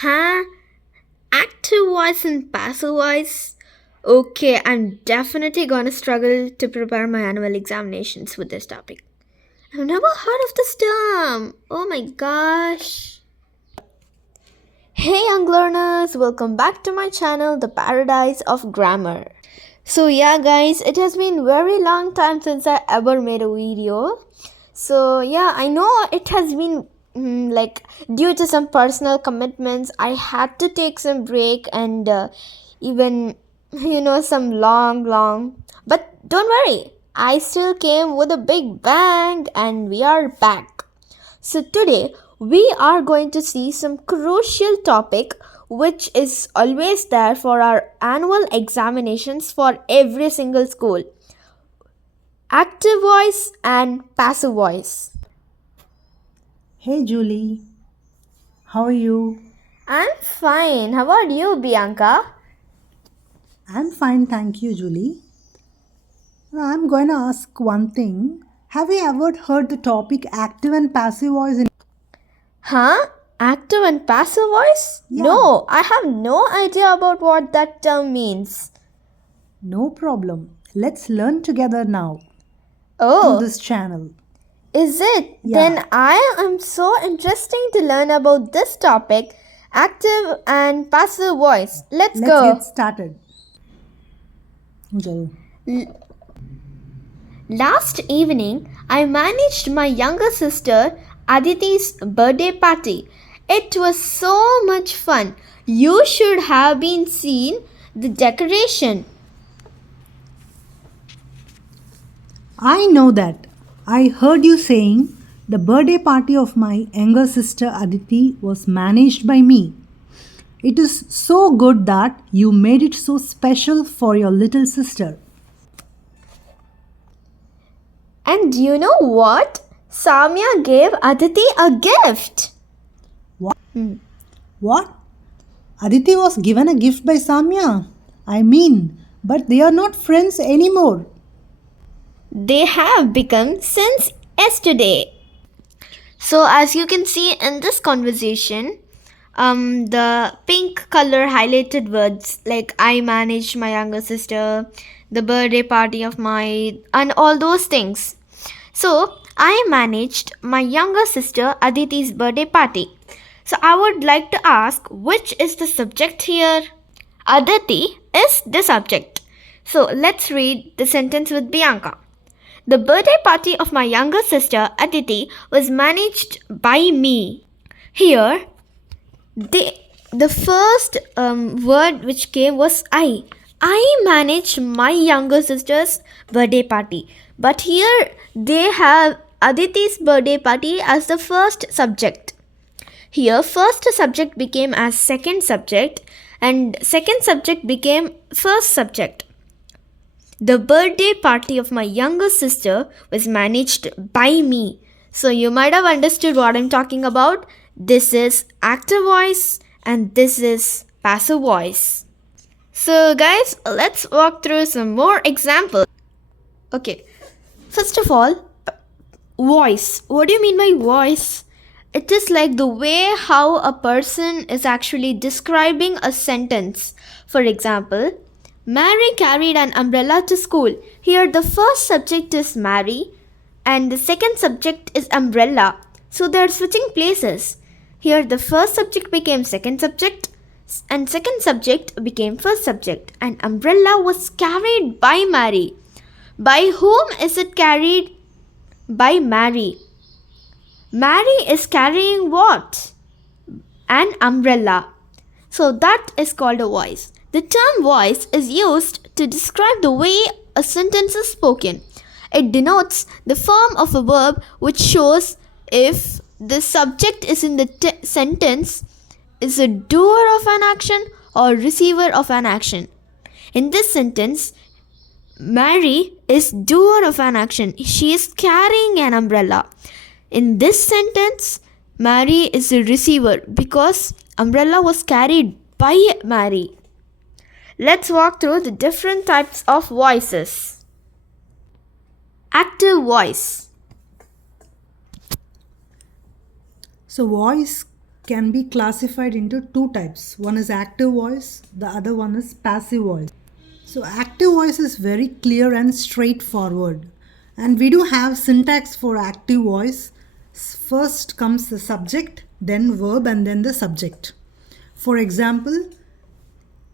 Huh? Active voice and passive voice? Okay, I'm definitely gonna struggle to prepare my annual examinations with this topic. I've never heard of this term. Oh my gosh. Hey, young learners, welcome back to my channel, The Paradise of Grammar. So, yeah, guys, it has been very long time since I ever made a video. So, yeah, I know it has been due to some personal commitments, I had to take some break and even, some long. But don't worry, I still came with a big bang and we are back. So today we are going to see some crucial topic which is always there for our annual examinations for every single school. Active voice and passive voice. Hey Julie, how are you? I'm fine. How about you, Bianca? I'm fine, thank you, Julie. I'm going to ask one thing. Have you ever heard the topic active and passive voice in? Huh? Active and passive voice? Yeah, No, I have no idea about what that term means. no problem. Let's learn together now through Oh, this channel. is it? Yeah, Then I am so interesting to learn about this topic, active and passive voice. Let's let's get go. started. Chalo. Last evening, I managed my younger sister Aditi's birthday party. It was so much fun. You should have been seen the decoration. I know that. I heard you saying the birthday party of my younger sister Aditi was managed by me. It is so good that you made it so special for your little sister. And you know what? Samya gave Aditi a gift. What? What? Aditi was given a gift by Samya. I mean, but they are not friends anymore. They have become since yesterday. So, as you can see in this conversation, the pink color highlighted words like I managed my younger sister, the birthday party of my, and all those things. So, I managed my younger sister Aditi's birthday party. So, I would like to ask which is the subject here? Aditi is the subject. So, let's read the sentence with Bianca. The birthday party of my younger sister Aditi was managed by me. Here, the first word which came was I. I managed my younger sister's birthday party. But here they have Aditi's birthday party as the first subject. Here, first subject became as second subject, and second subject became first subject. The birthday party of my younger sister was managed by me. So you might have understood what I'm talking about. This is active voice and this is passive voice. So guys, let's walk through some more examples. Okay, first of all, voice. What do you mean by voice? It is like the way how a person is actually describing a sentence. For example, Mary carried an umbrella to school. Here, the first subject is Mary and the second subject is umbrella. So they are switching places. Here, the first subject became second subject and second subject became first subject, and umbrella was carried by Mary. By whom is it carried? By Mary. Mary is carrying what? An umbrella. So that is called a voice. The term voice is used to describe the way a sentence is spoken. It denotes the form of a verb which shows if the subject is in the sentence is a doer of an action or receiver of an action. In this sentence, Mary is doer of an action. She is carrying an umbrella. In this sentence, Mary is a receiver because umbrella was carried by Mary. Let's walk through the different types of voices. Active voice. So, voice can be classified into two types. One is active voice, the other one is passive voice. So active voice is very clear and straightforward. And we do have syntax for active voice. First comes the subject, then verb, and then the subject. For example,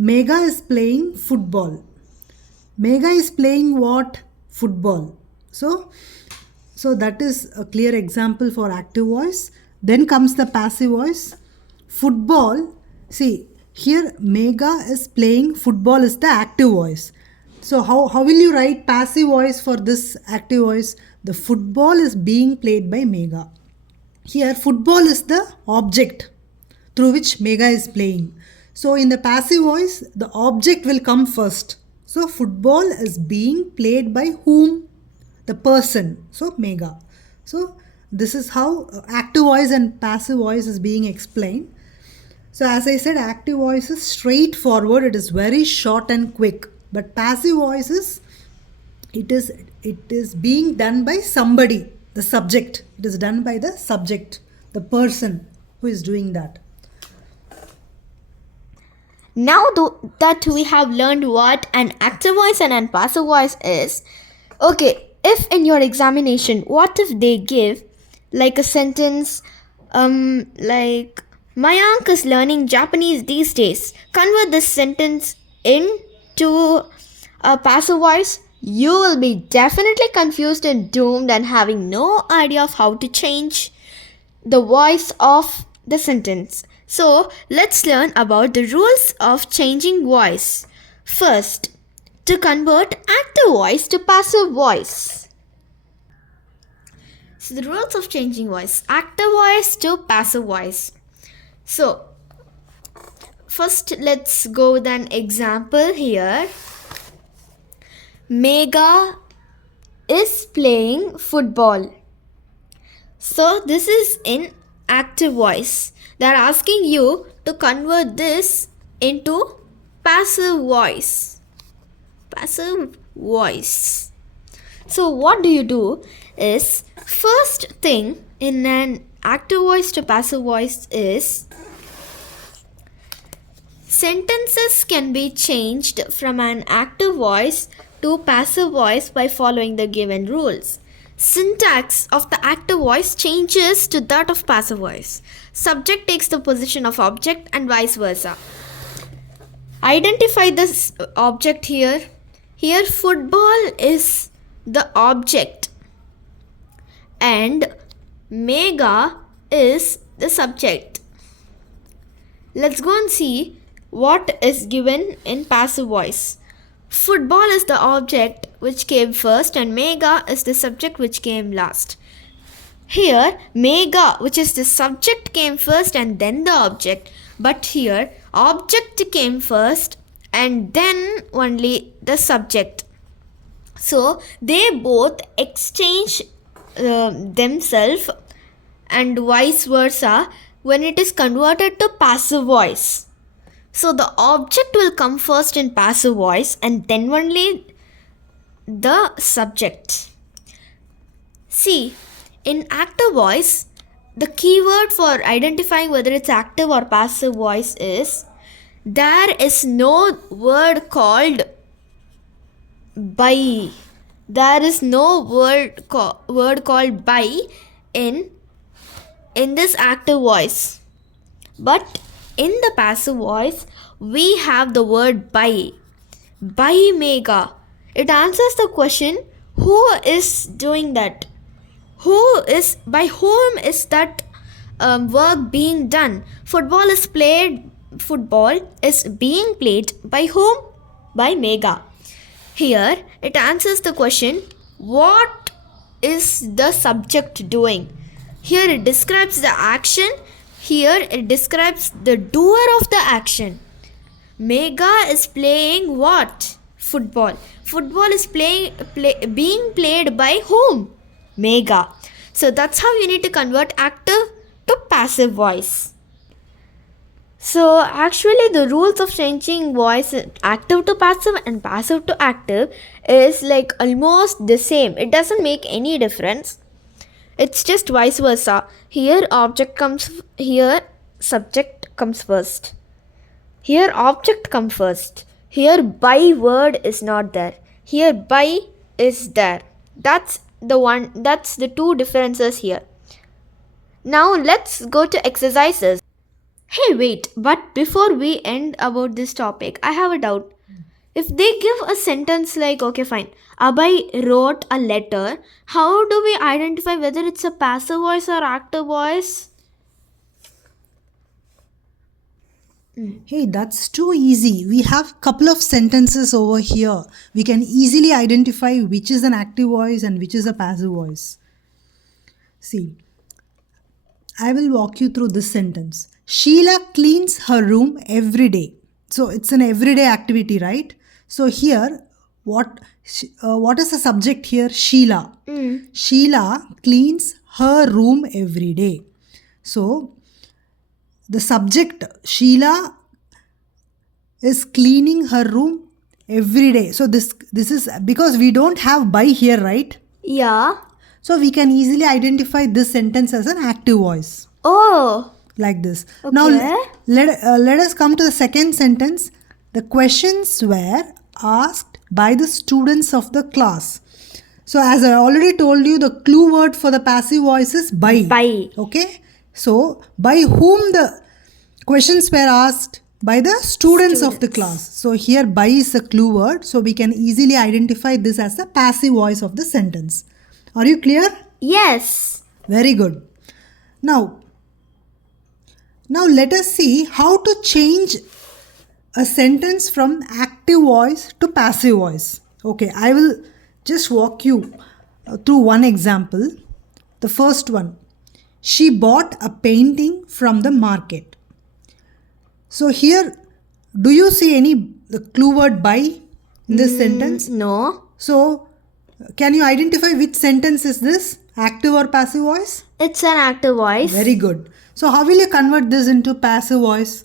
Megha is playing football. Megha is playing what? Football. So that is a clear example for active voice. Then comes the passive voice. Football. See, here Megha is playing football is the active voice. So how will you write passive voice for this active voice? The football is being played by Megha. Here football is the object through which Megha is playing. So in the passive voice, the object will come first. So football is being played by whom? The person. So Megha. So this is how active voice and passive voice is being explained. So as I said, active voice is straightforward. It is very short and quick. But passive voice is it is being done by somebody, the subject. It is done by the subject, the person who is doing that. Now that we have learned what an active voice and an passive voice is, okay, if in your examination, what if they give like a sentence like Mayank is learning Japanese these days. Convert this sentence into a passive voice. You will be definitely confused and doomed and having no idea of how to change the voice of the sentence. So let's learn about the rules of changing voice. First, to convert active voice to passive voice. So the rules of changing voice, active voice to passive voice. So first let's go with an example here. Megha is playing football. So this is in active voice. They are asking you to convert this into passive voice. Passive voice. So what do you do is, first thing in an active voice to passive voice is, sentences can be changed from an active voice to passive voice by following the given rules. Syntax of the active voice changes to that of passive voice. Subject takes the position of object and vice versa. Identify this object here. Here football is the object and Megha is the subject. Let's go and see what is given in passive voice. Football is the object which came first and Megha is the subject which came last. Here Megha, which is the subject, came first and then the object, but here object came first and then only the subject. So they both exchange themselves and vice versa when it is converted to passive voice. So the object will come first in passive voice and then only the subject. See, in active voice, the keyword for identifying whether it's active or passive voice is, there is no word called by. There is no word called by in this active voice. But in the passive voice, we have the word by. By Megha. It answers the question, who is doing that? By whom is that work being done? Football is being played by whom? By Megha. Here it answers the question, what is the subject doing? Here it describes the action. Here it describes the doer of the action. Megha is playing what? Football. Football is being played by whom? Megha. So that's how you need to convert active to passive voice. So actually the rules of changing voice active to passive and passive to active is like almost the same. It doesn't make any difference. It's just vice versa. Here object comes here subject comes first. Here object comes first. Here by word is not there. Here by is there. That's the two differences here. Now let's go to exercises. Hey, wait, but before we end about this topic, I have a doubt. If they give a sentence like, okay, fine, Abhay wrote a letter, how do we identify whether it's a passive voice or active voice? Hey, that's too easy. We have couple of sentences over here. We can easily identify which is an active voice and which is a passive voice. See, I will walk you through this sentence. Sheila cleans her room every day. So it's an everyday activity, right? So here, what is the subject here? Sheila. Sheila cleans her room every day. So the subject Sheila is cleaning her room every day. So this is because we don't have by here, right? Yeah. So we can easily identify this sentence as an active voice. Oh. Like this. Okay. Now let us come to the second sentence. The questions were asked by the students of the class. So as I already told you, the clue word for the passive voice is by. By. Okay. So by whom the questions were asked? By the students of the class. So here by is a clue word. So we can easily identify this as the passive voice of the sentence. Are you clear? Yes. Very good. Now let us see how to change a sentence from active voice to passive voice. Okay, I will just walk you through one example. The first one. She bought a painting from the market. So here, do you see any clue word by in this sentence? No. So, can you identify which sentence is this? Active or passive voice? It's an active voice. Very good. So, how will you convert this into passive voice?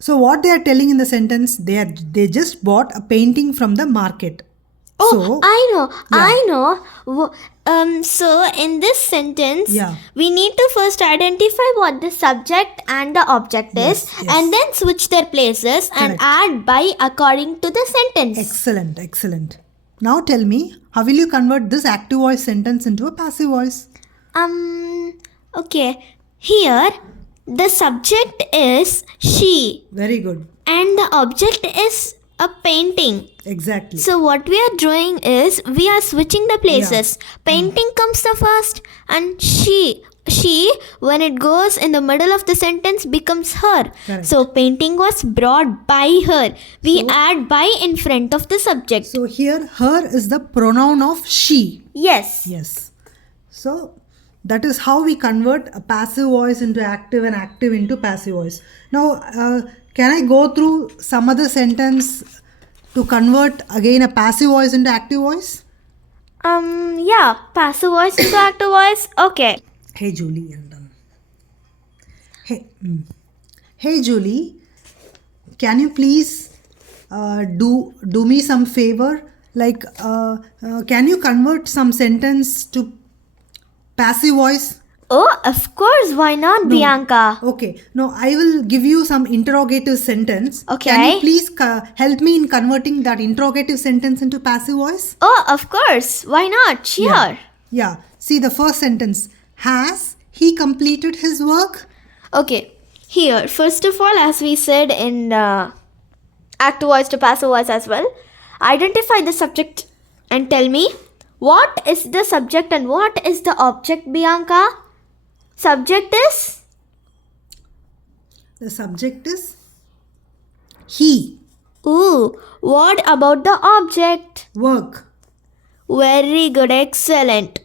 So, what they are telling in the sentence, they just bought a painting from the market. Oh, So, I know. yeah. I know. So in this sentence, Yeah. we need to first identify what the subject and the object Yes, is, yes. and then switch their places and Correct. add by according to the sentence. Excellent, excellent. Now tell me, how will you convert this active voice sentence into a passive voice? Okay. Here, the subject is she, Very good. and the object is a painting. Exactly. So what we are doing is we are switching the places. Painting comes the first, and she when it goes in the middle of the sentence becomes her. Correct. So painting was brought by her. We add by in front of the subject. So here, her is the pronoun of she. Yes. Yes. So that is how we convert a passive voice into active and active into passive voice. Now, can I go through some other sentence to convert again a passive voice into active voice? Yeah, passive voice into active voice. Okay. Hey Julie, I'm done. Hey Julie, can you please do me some favor? Like, can you convert some sentence to passive voice? Oh, of course. Why not, Bianca? Okay. No, I will give you some interrogative sentence. Okay. Can you please help me in converting that interrogative sentence into passive voice? Oh, of course. Why not? Sure. Yeah. See the first sentence. Has he completed his work? Okay, here, first of all, as we said in active voice to passive voice as well, identify the subject and tell me what is the subject and what is the object, Bianca? Subject is? The subject is he. Ooh, what about the object? Work. Very good, excellent.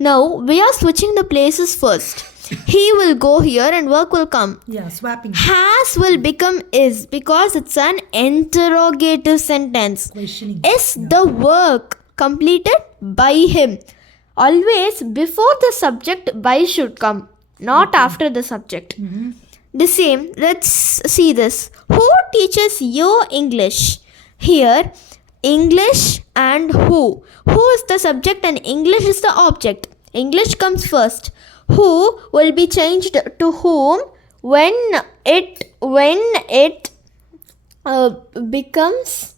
Now, we are switching the places first. He will go here and work will come. Yeah, swapping. Has will become is because it's an interrogative sentence. Questioning. Is the work completed by him? Always before the subject by should come, not after the subject. The same, let's see this. Who teaches you English? Here, English and who. Who is the subject and English is the object. English comes first. Who will be changed to whom when it becomes